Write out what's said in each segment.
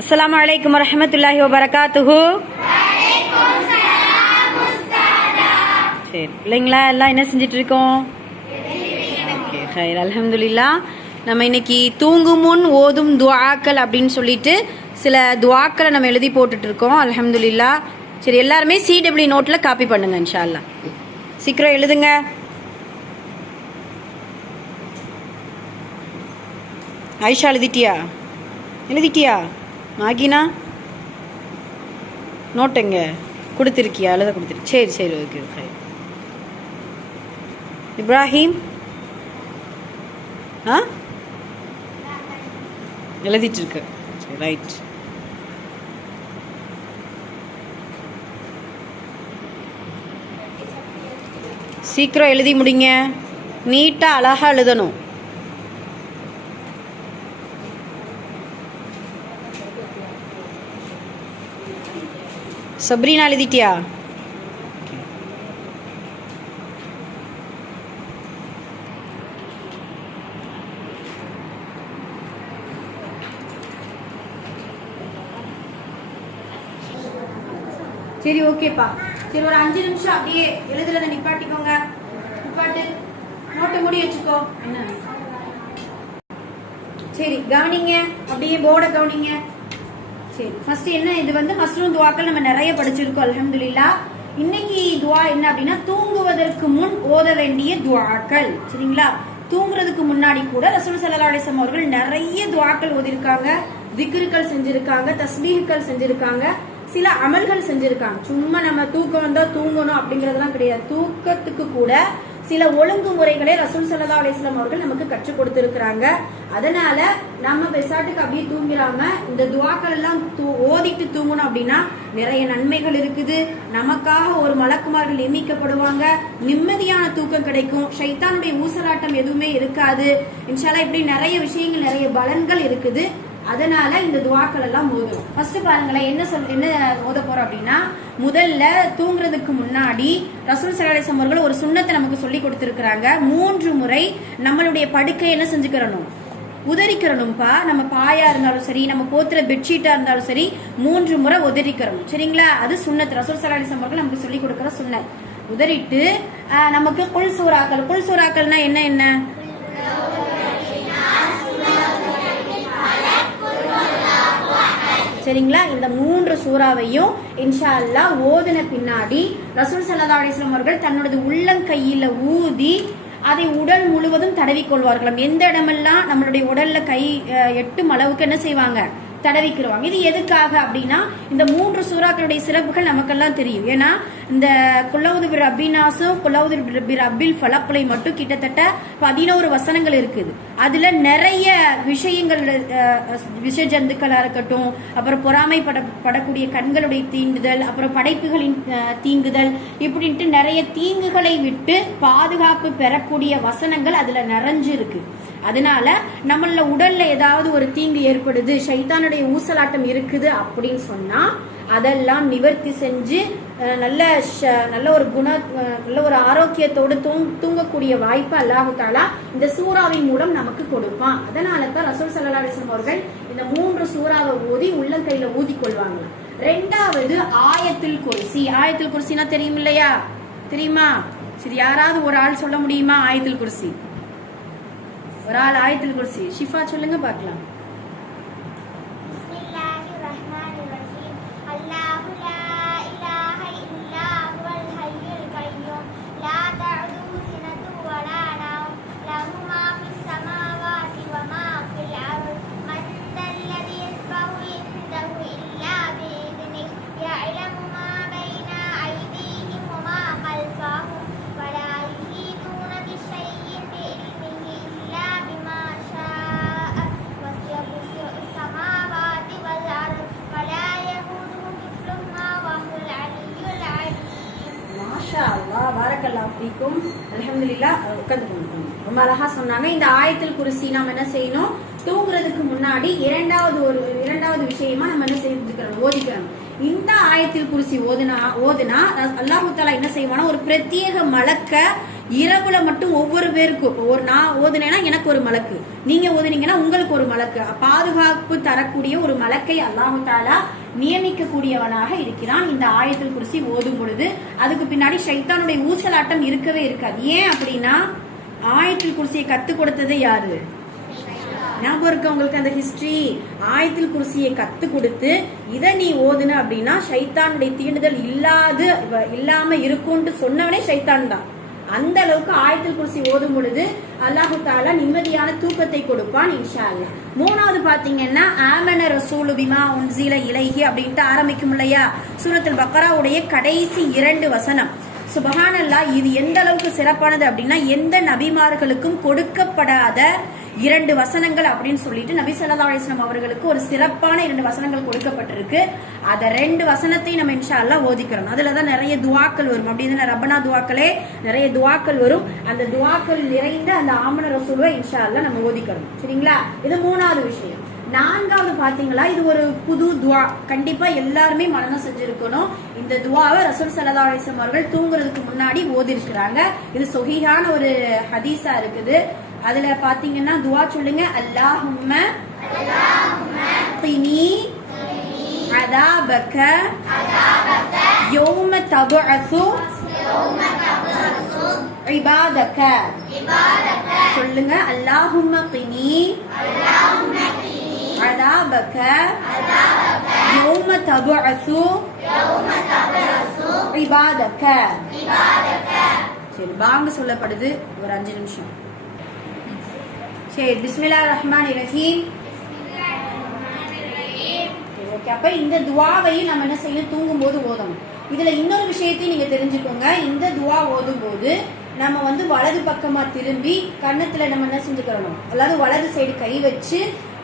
அஸ்ஸலாமு அலைக்கும் வரஹ்மத்துல்லாஹி வபரகாத்துஹு சரி பிள்ளைங்களா எல்லாம் என்ன செஞ்சுட்டு இருக்கோம் ஓகே ஹைர் அல்ஹம்துலில்லா நம்ம இன்னைக்கு தூங்கும் முன் ஓதும் துஆக்கள் அப்படின்னு சொல்லிட்டு சில துஆக்களை நம்ம எழுதி போட்டுட்டு இருக்கோம் அல்ஹம்துலில்லா சரி எல்லாருமே சிடபிள்யூ நோட்ல காப்பி பண்ணுங்க இன்ஷா அல்லாஹ் சீக்கிரம் எழுதுங்க ஆயிஷா எழுதிட்டியா எழுதிட்டியா மாகினா நோட் எங்க? கொடுத்துருக்கியா? அழுத கொடுத்துரு. சரி சரி ஓகே ஓகே இப்ராஹிம்? ஆ? எழுதிட்டு இருக்கு சரி ரைட் சீக்கிரம் எழுதி முடிங்க. நீட்டாக அழகாக எழுதணும். சப்ரீனா எழுதிட்டியா சரி ஓகேப்பா. சரி ஒரு அஞ்சு நிமிஷம் அப்படியே எழுதுறத நிப்பாட்டிக்கோங்க. நிப்பாட்டு. நோட்டு மூடி வச்சுக்கோ. என்ன? சரி கவனிங்க. அப்படியே போர்டை கவனிங்க. சரி. ஃபர்ஸ்ட் என்ன? இது வந்து மஸ்ரூம் துவாக்கள் நம்ம நிறைய படிச்சிருக்கோம் அலமதுல்லா இன்னைக்கு துவா என்ன அப்படின்னா தூங்குவதற்கு முன் ஓத வேண்டிய துவாக்கள். சரிங்களா? தூங்குறதுக்கு முன்னாடி கூட ரசூல் சல்லா அலிஸ்லாம் அவர்கள் நிறைய துவாக்கள் ஓதிருக்காங்க விக்ருக்கள் செஞ்சிருக்காங்க தஸ்பீஹ்கள் செஞ்சிருக்காங்க சில அமல்கள் செஞ்சிருக்காங்க. சும்மா நம்ம தூக்கம் வந்தா தூங்கணும் அப்படிங்கறதெல்லாம் கிடையாது. தூக்கத்துக்கு கூட சில ஒழுங்குமுறைகளை ரசூல் சல்லா அலிஸ்லாம் அவர்கள் நமக்கு கற்றுக் கொடுத்திருக்கிறாங்க. அதனால நம்ம பெசாட்டுக்கு அப்படியே தூங்கிடாம இந்த துவாக்கள் எல்லாம் தூ- ஓதிட்டு தூங்கணும் அப்படின்னா நிறைய நன்மைகள் இருக்குது. நமக்காக ஒரு மலக்குமார்கள் நியமிக்கப்படுவாங்க. நிம்மதியான தூக்கம் கிடைக்கும். ஷைத்தானுடைய ஊசலாட்டம் எதுவுமே இருக்காது. இன்ஷாலா இப்படி நிறைய விஷயங்கள் நிறைய பலன்கள் இருக்குது. அதனால இந்த துவாக்கள் எல்லாம் ஓதுறோம் ஃபர்ஸ்ட் பாருங்களேன் என்ன சொல் என்ன ஓத போறோம் அப்படின்னா முதல்ல தூங்குறதுக்கு முன்னாடி ரசூல் சலாசம் அவர்கள் ஒரு சுண்ணத்தை நமக்கு சொல்லி கொடுத்துருக்குறாங்க. மூன்று முறை நம்மளுடைய படுக்கை என்ன செஞ்சுக்கிறணும்? உதறிக்கிறணும்ப்பா நம்ம பாயா இருந்தாலும் சரி நம்ம போத்துற பெட்ஷீட்டா இருந்தாலும் சரி மூன்று முறை உதறிக்கிறணும். சரிங்களா? அது சுண்ணத். ரசூல் சலாலிசம் அவர்கள் நமக்கு சொல்லி கொடுக்குற சுண்ணத். உதறிட்டு நமக்கு குல் சூறாக்கள். குல் சூறாக்கள்னா என்ன என்ன? சரிங்களா? இந்த மூன்று சூறாவையும் இன்ஷா அல்லாஹ் ஓதின பின்னாடி ரசூல் சல்லா அலிஸ்லாம் அவர்கள் தன்னோட உள்ளங்கையில ஊதி அதை உடல் முழுவதும் தடவிக் கொள்வார்களாம். எந்த இடமெல்லாம் நம்மளுடைய உடல்ல கை எட்டும் அளவுக்கு என்ன செய்வாங்க? தடவிக்கிருவாங்க இது எதுக்காக அப்படின்னா இந்த மூன்று சூறாக்களுடைய சிறப்புகள் நமக்கெல்லாம் தெரியும். ஏன்னா இந்த குல்லவுது பிர் அபினாசும் குல்லவுது பலப்புலை ஃபலக்குலை மட்டும் கிட்டத்தட்ட பதினோரு வசனங்கள் இருக்குது. அதுல நிறைய விஷயங்கள் விஷ ஜந்துக்களா இருக்கட்டும் அப்புறம் பொறாமை படக்கூடிய கண்களுடைய தீண்டுதல் அப்புறம் படைப்புகளின் தீங்குதல் இப்படின்ட்டு நிறைய தீங்குகளை விட்டு பாதுகாப்பு பெறக்கூடிய வசனங்கள் அதுல நிறைஞ்சு இருக்கு அதனால நம்மள உடல்ல ஏதாவது ஒரு தீங்கு ஏற்படுது சைத்தானுடைய ஊசலாட்டம் இருக்குது அப்படின்னு சொன்னா அதெல்லாம் நிவர்த்தி செஞ்சு நல்ல ஷ- நல்ல ஒரு குண நல்ல ஒரு ஆரோக்கியத்தோடு தூங் தூங்கக்கூடிய வாய்ப்பு அல்லாஹு தாலா இந்த சூறாவின் மூலம் நமக்கு கொடுப்பான். அதனால தான் ரசூல் சல்லா அலிஸ்லாம் அவர்கள் இந்த மூன்று சூறாவை ஊதி உள்ளங்கையில ஊதி கொள்வாங்க. ரெண்டாவது ஆயத்தில் குருசி. ஆயத்தில் குர்சினா தெரியும் இல்லையா தெரியுமா? சரி யாராவது ஒரு ஆள் சொல்ல முடியுமா? ஆயத்தில் குறிசி ஒரு ஆள் ஆயத்தில் குடிசி. ஷிஃபா சொல்லுங்க பார்க்கலாம். பாரக்கல்லாஹ் அலமதுல்லா உட்காந்து கொண்டு ரொம்ப அழகா சொன்னாங்க. இந்த ஆயத்தில் குறிச்சி நாம என்ன செய்யணும்? தூங்குறதுக்கு முன்னாடி இரண்டாவது ஒரு இரண்டாவது விஷயமா நம்ம என்ன செஞ்சுக்கிறோம் ஓதிக்கிறோம் இந்த ஆயத்தில் குறிச்சி ஓதுனா ஓதுனா அல்லாஹு தாலா என்ன செய்வானா? ஒரு பிரத்யேக மலக்க இரவுல மட்டும் ஒவ்வொரு பேருக்கும். ஒரு நான் ஓதுனேன்னா எனக்கு ஒரு மலக்கு. நீங்க ஓதுனீங்கன்னா உங்களுக்கு ஒரு மலக்கு. பாதுகாப்பு தரக்கூடிய ஒரு மலக்கை அல்லாஹு தாலா நியமிக்கக்கூடியவனாக இருக்கிறான். இந்த ஆயத்தில் குருசி ஓதும் பொழுது அதுக்கு பின்னாடி ஷைத்தானுடைய ஊசலாட்டம் இருக்கவே இருக்காது. ஏன் அப்படின்னா ஆயத்தில் குருசியை கத்து கொடுத்தது யாரு? ஞாபகம் இருக்கு உங்களுக்கு அந்த ஹிஸ்டரி ஆயத்தில் குருசியை கத்து கொடுத்து இதை நீ ஓதுன அப்படின்னா ஷைத்தானுடைய தீண்டுதல் இல்லாது இல்லாம இருக்கும்னு சொன்னவனே ஷைத்தான் தான் அந்த அளவுக்கு ஆயத்தில் குருசி ஓதும் பொழுது அல்லாஹு தாலா நிம்மதியான தூக்கத்தை கொடுப்பான் இன்ஷா அல்லா மூணாவது பாத்தீங்கன்னா ஆமன ரசூலு பிமா உன்சீல இலகி அப்படின்ட்டு ஆரம்பிக்கும் இல்லையா? சூரத்தில் பக்கராவுடைய கடைசி இரண்டு வசனம். சுபஹானல்லா இது எந்த அளவுக்கு சிறப்பானது அப்படின்னா எந்த நபிமார்களுக்கும் கொடுக்கப்படாத இரண்டு வசனங்கள் அப்படின்னு சொல்லிட்டு நபி ஸல்லல்லாஹு அலிஸ்லாம் அவர்களுக்கு ஒரு சிறப்பான இரண்டு வசனங்கள் கொடுக்கப்பட்டிருக்கு. அத ரெண்டு வசனத்தையும் நம்ம இன்ஷா அல்லாஹ் ஓதிக்கிறோம். அதுல தான் நிறைய துவாக்கள் வரும். அப்படின்னு ரப்பனா துவாக்களே நிறைய துவாக்கள் வரும். அந்த துவாக்கள் நிறைந்த அந்த ஆமன ரசூலுவை இன்ஷா நம்ம ஓதிக்கிறோம். சரிங்களா? இது மூணாவது விஷயம். நான்காவது பாத்தீங்களா? இது ஒரு புது துவா. கண்டிப்பா எல்லாருமே மனநம் செஞ்சிருக்கணும். இந்த துவாவை ரசூல் சல்லா அலிஸ்லாம் அவர்கள் தூங்குறதுக்கு முன்னாடி ஓதி இருக்கிறாங்க இது சொகியான ஒரு ஹதீஸா இருக்குது. அதுல பாத்தீங்கன்னா துவா சொல்லுங்க அல்லாஹும்ம தினி அதாபக யோம தபுஅசு இபாதக. சொல்லுங்க அல்லாஹும்ம தினி அதாபக யோம தபுஅசு இபாதக. சரி வாங்க சொல்லப்படுது ஒரு அஞ்சு நிமிஷம். சரி பிஸ்மில்லா ரஹ்மான் ரஹீம். ஓகே அப்ப இந்த துவாவையும் நம்ம என்ன செய்யணும்? தூங்கும் போது ஓதணும். இதுல இன்னொரு விஷயத்தையும் நீங்க தெரிஞ்சுக்கோங்க. இந்த துவா ஓதும் போது நம்ம வந்து வலது பக்கமா திரும்பி கன்னத்துல நம்ம என்ன செஞ்சுக்கிறோம்? அதாவது வலது சைடு கை வச்சு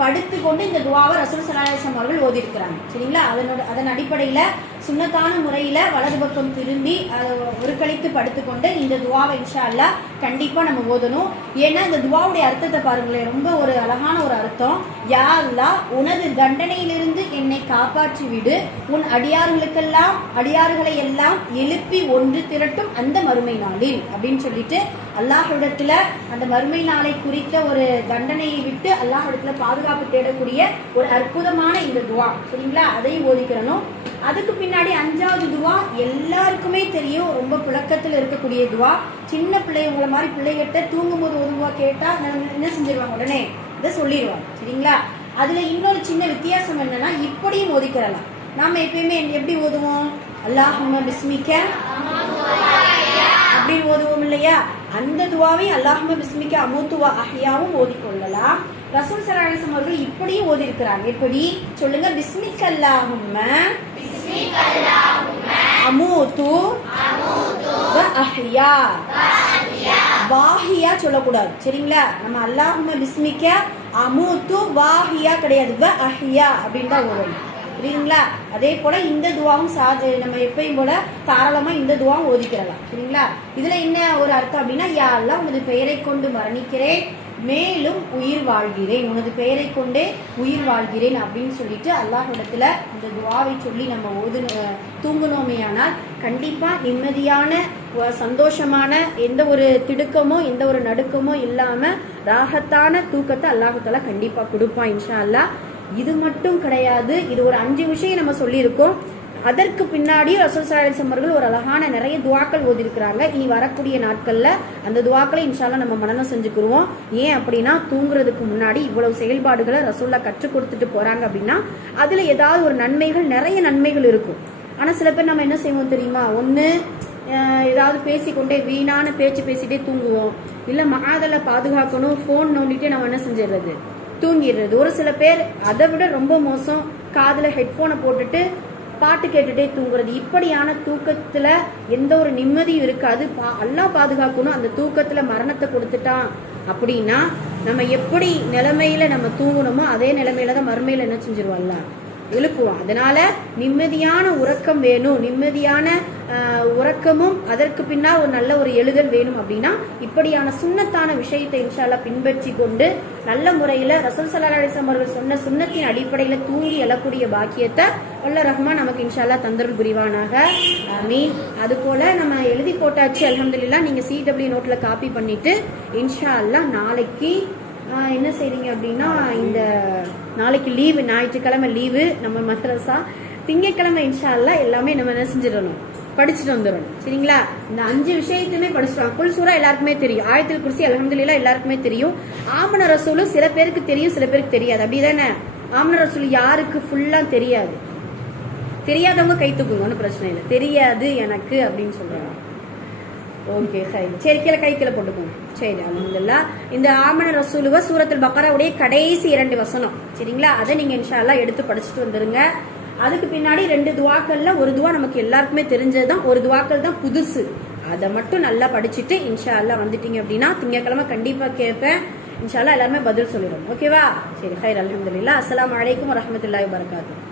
படுத்து கொண்டு இந்த துவாவை ரசூல் சலாஹம் அவர்கள் ஓதி இருக்கிறாங்க சரிங்களா? அதனோட அதன் அடிப்படையில சுண்ணத்தான முறையில வலது பக்கம் திரும்பி அதை ஒரு கழித்து படுத்துக்கொண்டு இந்த துவாவை இன்ஷா அல்லா கண்டிப்பா நம்ம ஓதணும். ஏன்னா இந்த துவாவுடைய அர்த்தத்தை பாருங்களேன் ரொம்ப ஒரு அழகான ஒரு அர்த்தம். யா அல்லா உனது தண்டனையிலிருந்து என்னை காப்பாற்றி விடு. உன் அடியார்களுக்கெல்லாம் அடியார்களை எல்லாம் எழுப்பி ஒன்று திரட்டும் அந்த மறுமை நாளில் அப்படின்னு சொல்லிட்டு அல்லாஹ்விடத்துல அந்த மறுமை நாளை குறித்த ஒரு தண்டனையை விட்டு அல்லாஹ்விடத்துல பாதுகாப்பு தேடக்கூடிய ஒரு அற்புதமான இந்த துவா. சரிங்களா? அதையும் ஓதிக்கிறணும். அதுக்கு பின்னாடி அஞ்சாவது துவா எல்லாருக்குமே தெரியும். ரொம்ப புழக்கத்தில் இருக்கக்கூடிய துவா. சின்ன பிள்ளைங்களை மாதிரி பிள்ளைகிட்ட தூங்கும் போது ஒரு துவா கேட்டா என்ன செஞ்சிருவாங்க உடனே? இதை சொல்லிடுவாங்க சரிங்களா? அதுல இன்னொரு சின்ன வித்தியாசம் என்னன்னா இப்படியும் ஒதுக்கிறலாம். நாம எப்பயுமே எப்படி ஓதுவோம்? அல்லாஹும்ம பிஸ்மிக்க. அப்படின்னு ஓதுவோம் இல்லையா? அந்த துவாவை அல்லாஹும்ம பிஸ்மிக்க அமுத்துவா அஹியாவும் ஓதிக்கொள்ளலாம். ரசூல் சலாஹம் அவர்கள் இப்படியும் ஓதி இருக்கிறாங்க எப்படி? சொல்லுங்க பிஸ்மிக் அல்லாஹும்ம அமூத்து வ அஹ்யா வாஹியா சொல்லக்கூடாது. சரிங்களா? நம்ம அல்லாஹும்ம பிஸ்மிக்க அமூத்து வாஹியா கிடையாது. வ அஹ்யா அப்படின்னு தான் ஓதணும் புரியுதுங்களா? அதே போல இந்த துவாவும் சாது நம்ம எப்பயும் போல தாராளமா இந்த துவாவும் ஓதிக்கிறலாம் சரிங்களா? இதுல என்ன ஒரு அர்த்தம் அப்படின்னா யா அல்லா உனது பெயரை கொண்டு மரணிக்கிறேன். மேலும் உயிர் வாழ்கிறேன் உனது பெயரை கொண்டே உயிர் வாழ்கிறேன் அப்படின்னு சொல்லிட்டு அல்லாஹிடத்துல இந்த துவாவை சொல்லி நம்ம ஓது தூங்குனோமேயானால் கண்டிப்பா நிம்மதியான சந்தோஷமான எந்த ஒரு திடுக்கமோ எந்த ஒரு நடுக்கமோ இல்லாம ராகத்தான தூக்கத்தை அல்லாஹத்தால கண்டிப்பா கொடுப்பான் இன்ஷா அல்லாஹ். இது மட்டும் கிடையாது இது ஒரு அஞ்சு விஷயம் நம்ம சொல்லியிருக்கோம். அதற்கு பின்னாடியும் ரசூல் சலாஹம் அவர்கள் ஒரு அழகான நிறைய துவாக்கள் ஓதிருக்கிறாங்க இனி வரக்கூடிய நாட்கள்ல அந்த துவாக்களை இன்ஷால்லா நம்ம மனநம் செஞ்சுக்கிருவோம். ஏன் அப்படின்னா தூங்குறதுக்கு முன்னாடி இவ்வளவு செயல்பாடுகளை ரசூல்லா கற்றுக் கொடுத்துட்டு போறாங்க அப்படின்னா அதுல ஏதாவது ஒரு நன்மைகள் நிறைய நன்மைகள் இருக்கும். ஆனா சில பேர் நம்ம என்ன செய்வோம் தெரியுமா? ஒண்ணு ஏதாவது பேசிக்கொண்டே வீணான பேச்சு பேசிட்டே தூங்குவோம். இல்ல மகாதல பாதுகாக்கணும் ஃபோன் நோண்டிட்டே நம்ம என்ன செஞ்சிடுறது? தூங்கிடுறது. ஒரு சில பேர் அதை விட ரொம்ப மோசம். காதில் ஹெட்ஃபோனை போட்டுட்டு பாட்டு கேட்டுட்டே தூங்குறது. இப்படியான தூக்கத்துல எந்த ஒரு நிம்மதியும் இருக்காது. பா- அல்லாஹ் பாதுகாக்கணும். அந்த தூக்கத்துல மரணத்தை கொடுத்துட்டான் அப்படின்னா நம்ம எப்படி நிலைமையில நம்ம தூங்கணுமோ அதே நிலைமையில தான் மறுமையில என்ன செஞ்சிருவோம்ல எழுப்புவோம் அதனால நிம்மதியான உறக்கம் வேணும். நிம்மதியான உறக்கமும் அதற்கு பின்னால் ஒரு நல்ல ஒரு எழுதல் வேணும் அப்படின்னா இப்படியான சுண்ணத்தான விஷயத்தை இன்ஷால்லா பின்பற்றி கொண்டு நல்ல முறையில் ரசூல் சல்லா அலிஸ்லாம் அவர்கள் சொன்ன சுண்ணத்தின் அடிப்படையில் தூங்கி எழக்கூடிய பாக்கியத்தை உள்ள ரஹ்மான் நமக்கு இன்ஷால்லா தந்தருள் புரிவானாக. மீன் அது அதுபோல் நம்ம எழுதி போட்டாச்சு அலமதுல்லா நீங்கள் சிடபிள்யூ நோட்டில் காப்பி பண்ணிவிட்டு இன்ஷால்லா நாளைக்கு என்ன செய்கிறீங்க அப்படின்னா இந்த நாளைக்கு லீவு ஞாயிற்றுக்கிழமை லீவு நம்ம மதரசா திங்கக்கிழமை இன்ஷால்லா எல்லாமே நம்ம என்ன செஞ்சிடணும்? படிச்சுட்டு வந்துடணும். சரிங்களா? இந்த அஞ்சு விஷயத்தையுமே படிச்சுட்டு குல் எல்லாருக்குமே தெரியும். ஆயத்தில் குருசி அலமதுல்லா எல்லாருக்குமே தெரியும். ஆமன ரசூலும் சில பேருக்கு தெரியும் சில பேருக்கு தெரியாது. அப்படி தானே ஆமன ரசூல் யாருக்கு ஃபுல்லாக தெரியாது? தெரியாதவங்க கை தூக்குங்க ஒன்றும் பிரச்சனை இல்லை. தெரியாது எனக்கு அப்படின்னு சொல்றாங்க. ஓகே சரி சரி கீழே கை கீழே போட்டுக்கோங்க. சரி அலமதுல்லா இந்த ஆமன ரசூலுவ சூரத்தில் பக்கராவுடைய கடைசி இரண்டு வசனம். சரிங்களா? அதை நீங்க இன்ஷா எடுத்து படிச்சுட்டு வந்துருங்க. அதுக்கு பின்னாடி ரெண்டு துவாக்கள்ல ஒரு துவா நமக்கு எல்லாருக்குமே தெரிஞ்சதுதான் ஒரு துவாக்கள் தான் புதுசு. அதை மட்டும் நல்லா படிச்சுட்டு இன்ஷா அல்லா வந்துட்டீங்க அப்படின்னா திங்கக்கிழமை கண்டிப்பா கேட்பேன். இன்ஷா எல்லாருமே பதில் சொல்லிடும். ஓகேவா சரி ஹைர் அலமதுல்லா அஸ்லாம் வலைக்கம் வரஹ்மத்துல்லாஹி வபரகாத்துஹு